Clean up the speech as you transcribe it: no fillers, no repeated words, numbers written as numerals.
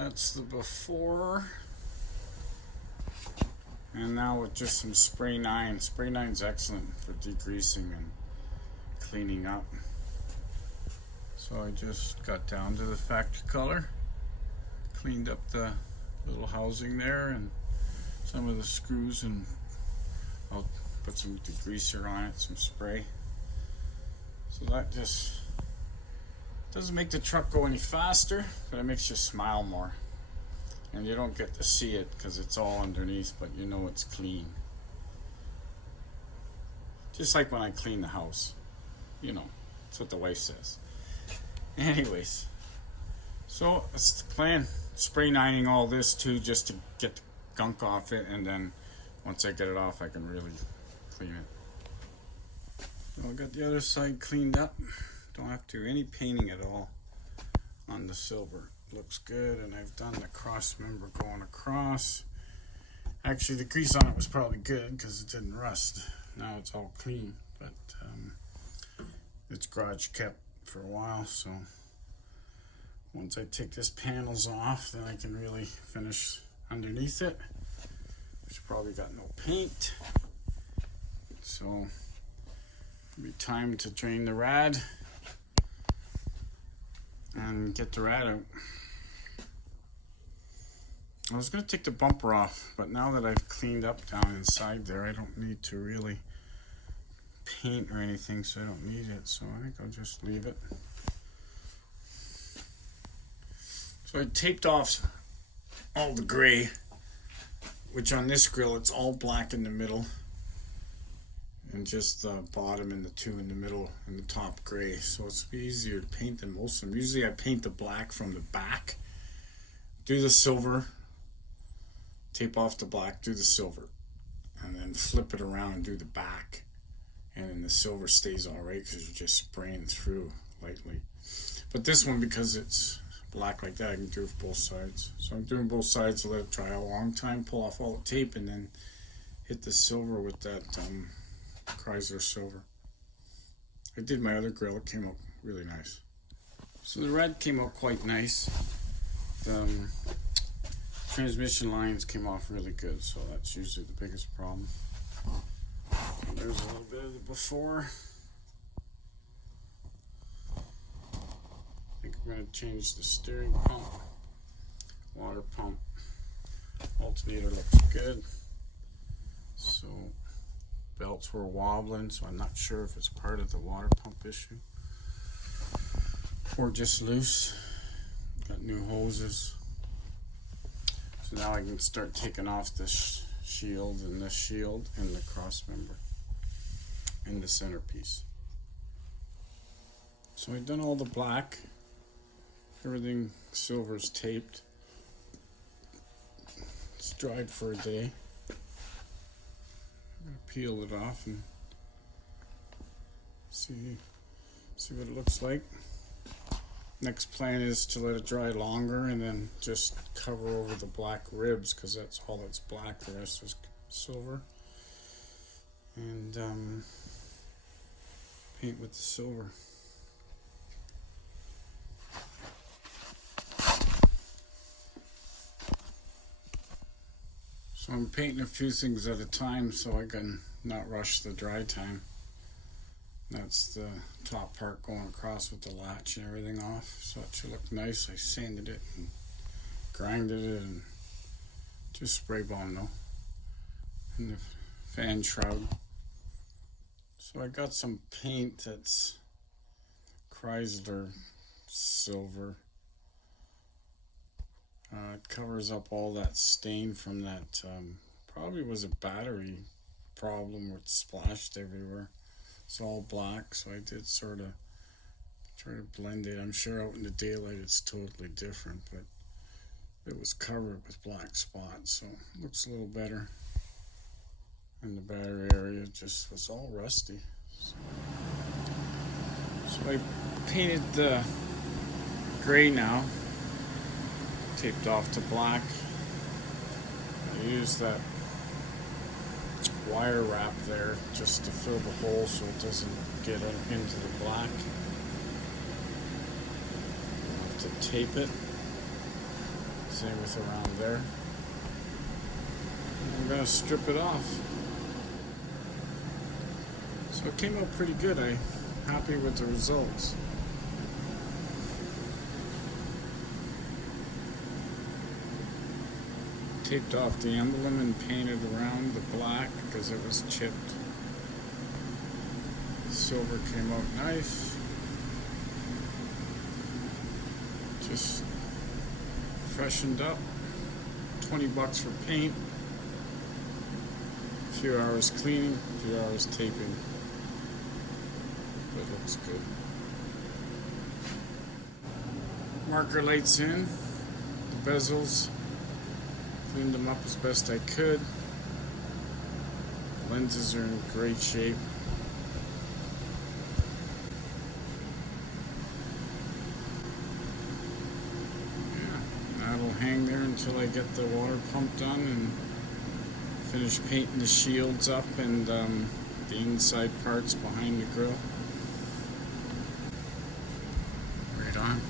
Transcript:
that's the before. And now with just some spray 9. Spray 9 is excellent for degreasing and cleaning up. So I just got down to the factory color, cleaned up the little housing there and some of the screws, and I'll put some degreaser on it, some spray. So that just doesn't make the truck go any faster, but it makes you smile more. And you don't get to see it because it's all underneath, but you know it's clean. Just like when I clean the house. You know, that's what the wife says. Anyways, so that's the plan. Spray 9ing all this too, just to get the gunk off it, and then once I get it off, I can really clean it. So I got the other side cleaned up. Don't have to do any painting at all on the silver. Looks good, and I've done the cross member going across. Actually, the grease on it was probably good because it didn't rust. Now it's all clean, but it's garage kept for a while, so once I take this panels off, then I can really finish underneath it, which probably got no paint. So it'll be time to drain the rad and get the rad out. I was going to take the bumper off, but now that I've cleaned up down inside there, I don't need to really paint or anything, so I don't need it. So I think I'll just leave it. So I taped off all the gray, which on this grill it's all black in the middle, and just the bottom and the two in the middle and the top gray. So it's easier to paint than most of them. Usually I paint the black from the back, do the silver, tape off the black, do the silver, and then flip it around and do the back, and then the silver stays all right because you're just spraying through lightly. But this one, because it's black like that, I can do it both sides. So I'm doing both sides to let it dry a long time, pull off all the tape, and then hit the silver with that Chrysler silver. I did my other grill, it came out really nice. So the red came out quite nice. The transmission lines came off really good, so that's usually the biggest problem. And there's a little bit of the before. I think I'm going to change the steering pump, water pump. Alternator looks good. So belts were wobbling, so I'm not sure if it's part of the water pump issue or just loose. Got new hoses. So now I can start taking off this shield and this shield and the cross member and the centerpiece. So I've done all the black. Everything silver is taped. It's dried for a day. I'm gonna peel it off and see what it looks like. Next plan is to let it dry longer and then just cover over the black ribs, because that's all that's black, the rest is silver. And paint with the silver. So I'm painting a few things at a time so I can not rush the dry time. That's the top part going across with the latch and everything off, so it should look nice. I sanded it and grinded it and just spray bomb though. And the fan shroud. So I got some paint that's Chrysler silver. It covers up all that stain from that, probably was a battery problem where it splashed everywhere. It's all black, so I did sort of try to blend it. I'm sure out in the daylight it's totally different, but it was covered with black spots, so it looks a little better. And the battery area just was all rusty. So I painted the gray now, taped off to black. I used that wire wrap there just to fill the hole so it doesn't get into the black. I have to tape it same with around there. I'm gonna strip it off. So it came out pretty good. I'm happy with the results. Taped off the emblem and painted around the black because it was chipped. The silver came out nice. Just freshened up. 20 bucks for paint. A few hours cleaning, a few hours taping. But it looks good. Marker lights in. The bezels. Cleaned them up as best I could. Lenses are in great shape. Yeah, that'll hang there until I get the water pump done and finish painting the shields up and the inside parts behind the grill. Right on.